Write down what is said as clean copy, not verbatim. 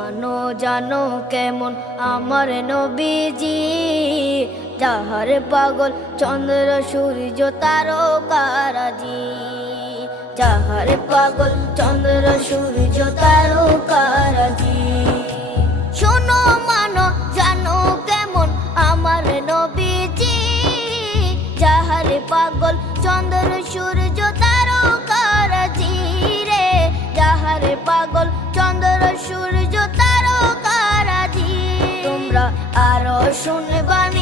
মানো জানো কেমন আমার নবীজি, যাহার পাগল চন্দ্র সূর্য তারকারাজি, যাহার পাগল চন্দ্র সূর্য তারকারাজি। শোনো মানো জানো কেমন আমার নবীজি, যাহার পাগল চন্দ্র সূর্য তারকারাজি রে, যাহার পাগল চন্দ্র সূর্য তারকারাজি। তোমরা আরো শুনবানি